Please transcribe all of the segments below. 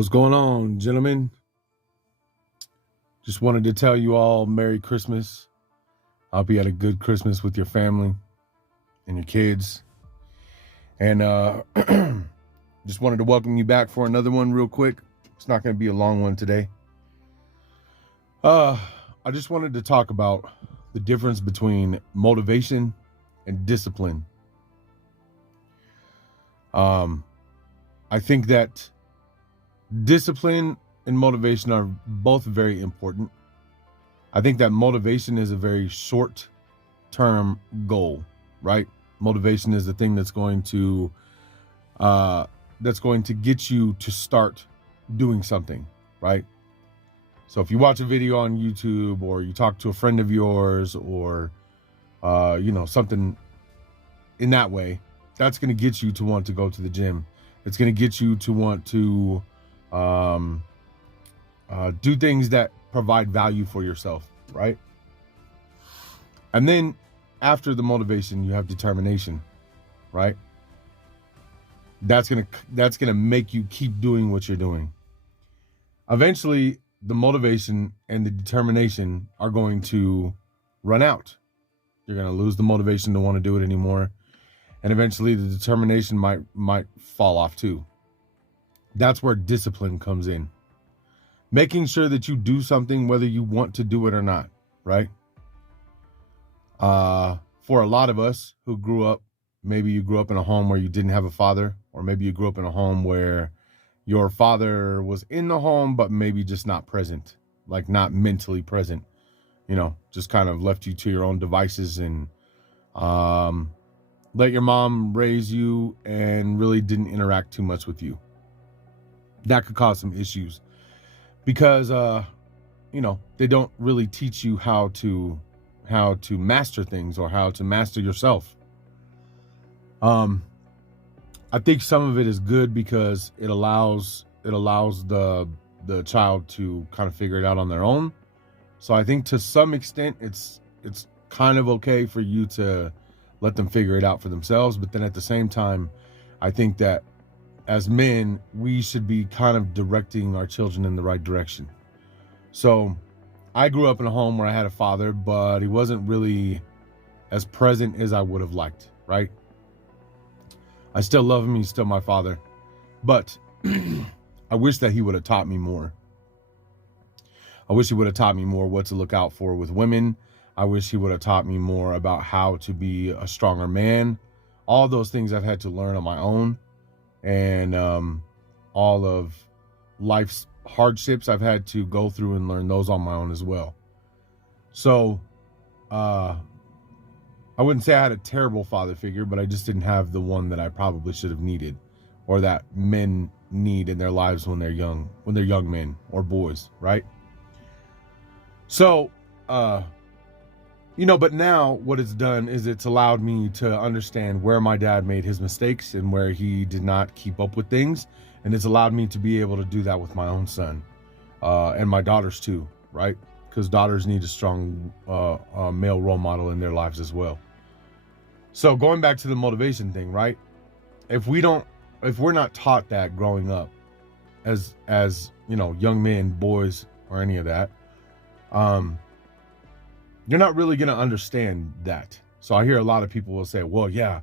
What's going on, gentlemen? Just wanted to tell you all Merry Christmas. I hope you had a good Christmas with your family and your kids. And just wanted to welcome you back for another one real quick. It's not going to be a long one today. I just wanted to talk about the difference between motivation and discipline. I think that discipline and motivation are both very important. I think that motivation is a very short-term goal, right? Motivation is the thing that's going to get you to start doing something, right? So if you watch a video on YouTube or you talk to a friend of yours or something in that way, that's going to get you to want to go to the gym. It's going to get you to want to do things that provide value for yourself, right? And then after the motivation, you have determination, right? That's gonna make you keep doing what you're doing. Eventually, the motivation and the determination are going to run out. You're gonna lose the motivation to want to do it anymore, and eventually the determination might fall off too. That's where discipline comes in. Making sure that you do something whether you want to do it or not, right? For a lot of us who grew up, maybe you grew up in a home where you didn't have a father, or maybe you grew up in a home where your father was in the home, but maybe just not present, like not mentally present, just kind of left you to your own devices and let your mom raise you and really didn't interact too much with you. That could cause some issues because, they don't really teach you how to master things or how to master yourself. I think some of it is good because it allows the child to kind of figure it out on their own. So I think to some extent it's kind of okay for you to let them figure it out for themselves. But then at the same time, I think that as men, we should be kind of directing our children in the right direction. So I grew up in a home where I had a father, but he wasn't really as present as I would have liked, right? I still love him. He's still my father. But I wish that he would have taught me more. I wish he would have taught me more what to look out for with women. I wish he would have taught me more about how to be a stronger man. All those things I've had to learn on my own. And all of life's hardships I've had to go through and learn those on my own as well. So I wouldn't say I had a terrible father figure, but I just didn't have the one that I probably should have needed, or that men need in their lives when they're young men or boys, right? So but now what it's done is it's allowed me to understand where my dad made his mistakes and where he did not keep up with things. And it's allowed me to be able to do that with my own son and my daughters too, right? Because daughters need a strong male role model in their lives as well. So going back to the motivation thing, right? If we're not taught that growing up as young men, boys, or any of that, you're not really going to understand that. So I hear a lot of people will say, well, yeah,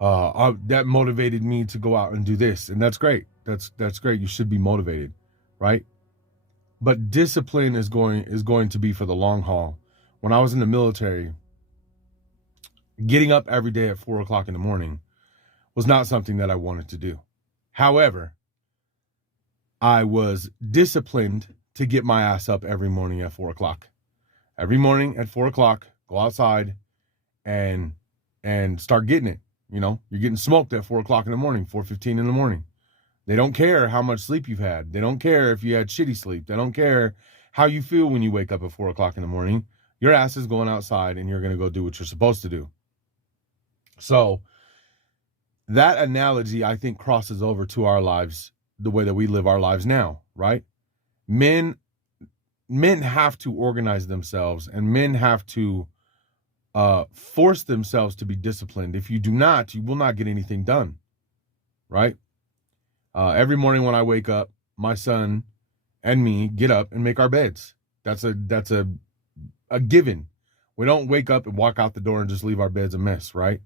that motivated me to go out and do this. And that's great. That's great. You should be motivated, right? But discipline is going to be for the long haul. When I was in the military, getting up every day at 4:00 in the morning was not something that I wanted to do. However, I was disciplined to get my ass up every morning at 4:00. Every morning at 4:00, go outside and start getting it. You're getting smoked at 4:00 in the morning, 4:15 in the morning. They don't care how much sleep you've had. They don't care if you had shitty sleep. They don't care how you feel when you wake up at 4:00 in the morning. Your ass is going outside and you're going to go do what you're supposed to do. So that analogy, I think, crosses over to our lives, the way that we live our lives now, right? Men have to organize themselves, and men have to force themselves to be disciplined. If you do not, you will not get anything done, right? Every morning when I wake up, my son and me get up and make our beds. That's a given. We don't wake up and walk out the door and just leave our beds a mess, right?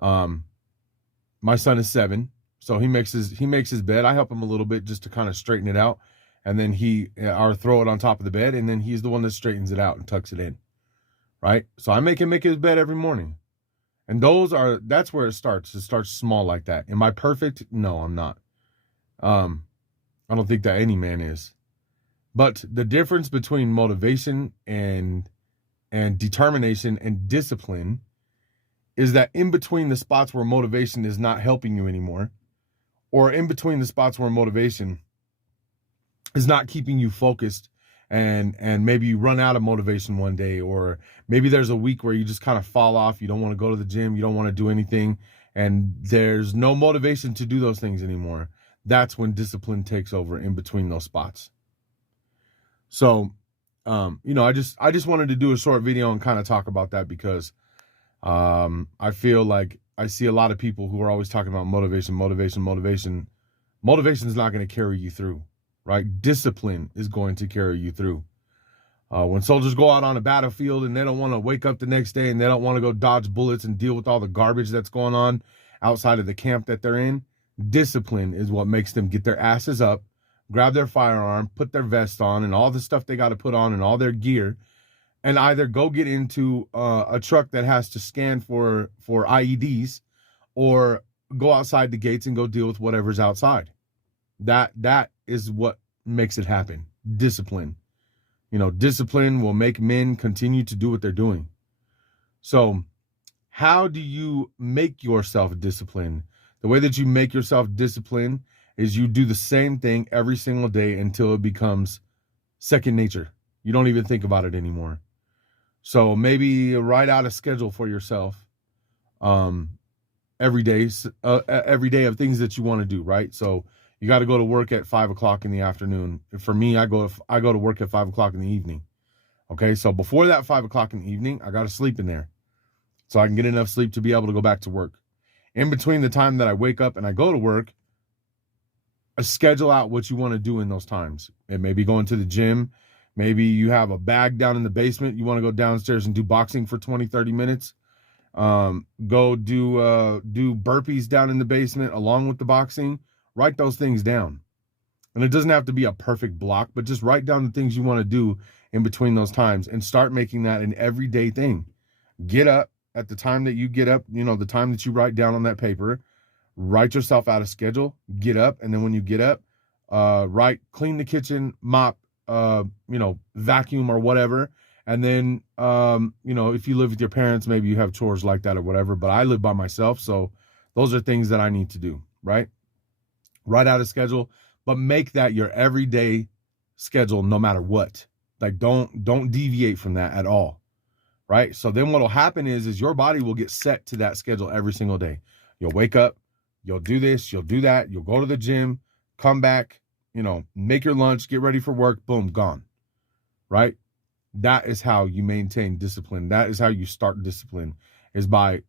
My son is 7, so he makes his bed. I help him a little bit just to kind of straighten it out, and then or throw it on top of the bed, and then he's the one that straightens it out and tucks it in, right? So I make him make his bed every morning, and that's where it starts. It starts small like that. Am I perfect? No, I'm not. I don't think that any man is. But the difference between motivation and determination and discipline is that in between the spots where motivation is not helping you anymore, or in between the spots where motivation is not keeping you focused, and maybe you run out of motivation one day, or maybe there's a week where you just kind of fall off, you don't want to go to the gym, you don't want to do anything, and there's no motivation to do those things anymore. That's when discipline takes over in between those spots. So, I just wanted to do a short video and kind of talk about that because I feel like I see a lot of people who are always talking about motivation. Motivation is not going to carry you through, right? Discipline is going to carry you through. When soldiers go out on a battlefield and they don't want to wake up the next day and they don't want to go dodge bullets and deal with all the garbage that's going on outside of the camp that they're in, discipline is what makes them get their asses up, grab their firearm, put their vest on and all the stuff they got to put on and all their gear, and either go get into a truck that has to scan for IEDs, or go outside the gates and go deal with whatever's outside. That is what makes it happen. Discipline. Discipline will make men continue to do what they're doing. So how do you make yourself disciplined? The way that you make yourself disciplined is you do the same thing every single day until it becomes second nature. You don't even think about it anymore. So maybe write out a schedule for yourself every day of things that you want to do, right? So you got to go to work at 5:00 in the afternoon. For me, I go to work at 5:00 in the evening. Okay, so before that 5:00 in the evening, I got to sleep in there so I can get enough sleep to be able to go back to work. In between the time that I wake up and I go to work, schedule out what you want to do in those times. It may be going to the gym. Maybe you have a bag down in the basement. You want to go downstairs and do boxing for 20, 30 minutes. Go do burpees down in the basement along with the boxing. Write those things down. And it doesn't have to be a perfect block, but just write down the things you want to do in between those times and start making that an everyday thing. Get up at the time that you get up, the time that you write down on that paper. Write yourself out a schedule, get up, and then when you get up, clean the kitchen, mop, vacuum or whatever. And then, if you live with your parents, maybe you have chores like that or whatever, but I live by myself. So those are things that I need to do, right? Write out a schedule, but make that your everyday schedule no matter what. Like don't deviate from that at all, right? So then what'll happen is your body will get set to that schedule every single day. You'll wake up, you'll do this, you'll do that, you'll go to the gym, come back, make your lunch, get ready for work, boom, gone, right? That is how you maintain discipline. That is how you start discipline, is by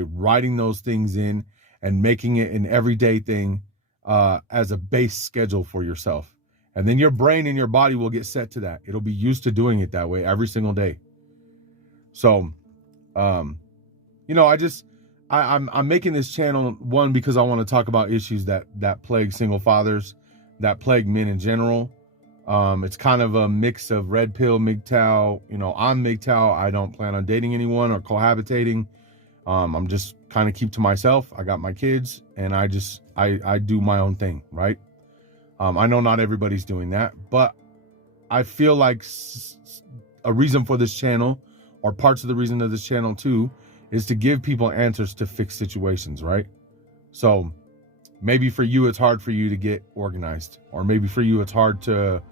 writing those things in and making it an everyday thing as a base schedule for yourself. And then your brain and your body will get set to that. It'll be used to doing it that way every single day. So, I'm making this channel, one, because I want to talk about issues that plague single fathers, that plague men in general. It's kind of a mix of red pill, MGTOW. I'm MGTOW. I don't plan on dating anyone or cohabitating. I'm just kind of keep to myself. I got my kids and I do my own thing, right? I know not everybody's doing that, but I feel like a reason for this channel, or parts of the reason of this channel too, is to give people answers to fix situations, right? So maybe for you, it's hard for you to get organized, or maybe for you, it's hard to,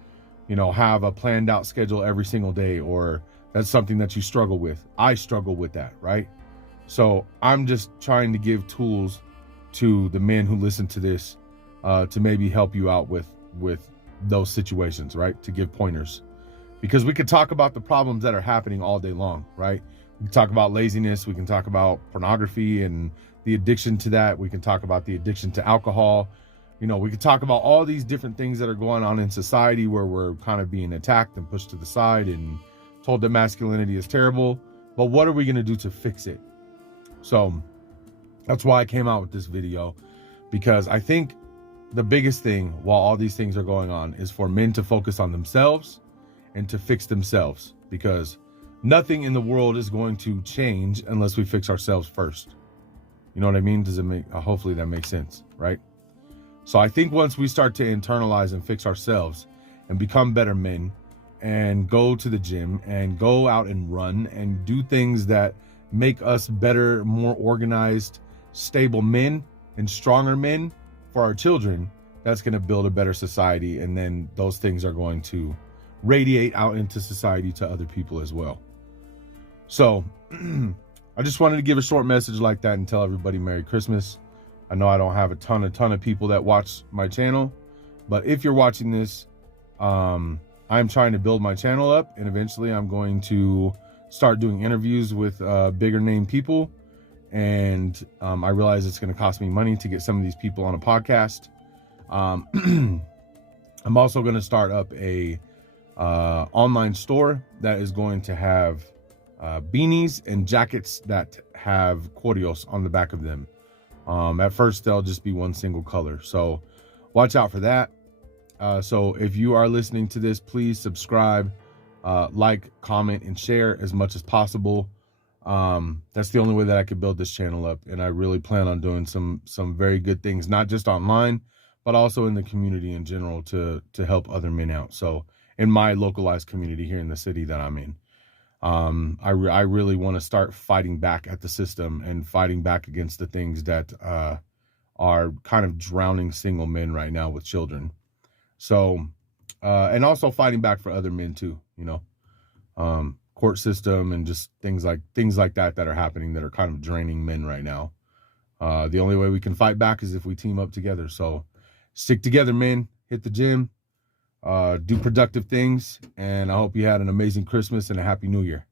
have a planned out schedule every single day, or that's something that you struggle with. I struggle with that, right? So I'm just trying to give tools to the men who listen to this to maybe help you out with those situations, right? To give pointers, because we could talk about the problems that are happening all day long, right? We can talk about laziness. We can talk about pornography and the addiction to that. We can talk about the addiction to alcohol. You know, we could talk about all these different things that are going on in society where we're kind of being attacked and pushed to the side and told that masculinity is terrible. But what are we going to do to fix it? So that's why I came out with this video, because I think the biggest thing while all these things are going on is for men to focus on themselves and to fix themselves, because nothing in the world is going to change unless we fix ourselves first. You know what I mean? Does it make, hopefully that makes sense, right? So I think once we start to internalize and fix ourselves and become better men and go to the gym and go out and run and do things that make us better, more organized, stable men and stronger men for our children, that's going to build a better society. And then those things are going to radiate out into society to other people as well. So I just wanted to give a short message like that and tell everybody Merry Christmas. I know I don't have a ton of people that watch my channel, but if you're watching this, I'm trying to build my channel up, and eventually I'm going to start doing interviews with bigger name people. And I realize it's going to cost me money to get some of these people on a podcast. I'm also going to start up a online store that is going to have beanies and jackets that have Quorios on the back of them. At first, they'll just be one single color. So watch out for that. So if you are listening to this, please subscribe, like, comment, and share as much as possible. That's the only way that I could build this channel up. And I really plan on doing some very good things, not just online, but also in the community in general to help other men out. So in my localized community here in the city that I'm in. I really want to start fighting back at the system and fighting back against the things that are kind of drowning single men right now with children. So, and also fighting back for other men too, you know, court system and just things like that are happening that are kind of draining men right now. The only way we can fight back is if we team up together. So stick together, men, hit the gym. Do productive things, and I hope you had an amazing Christmas and a happy New Year.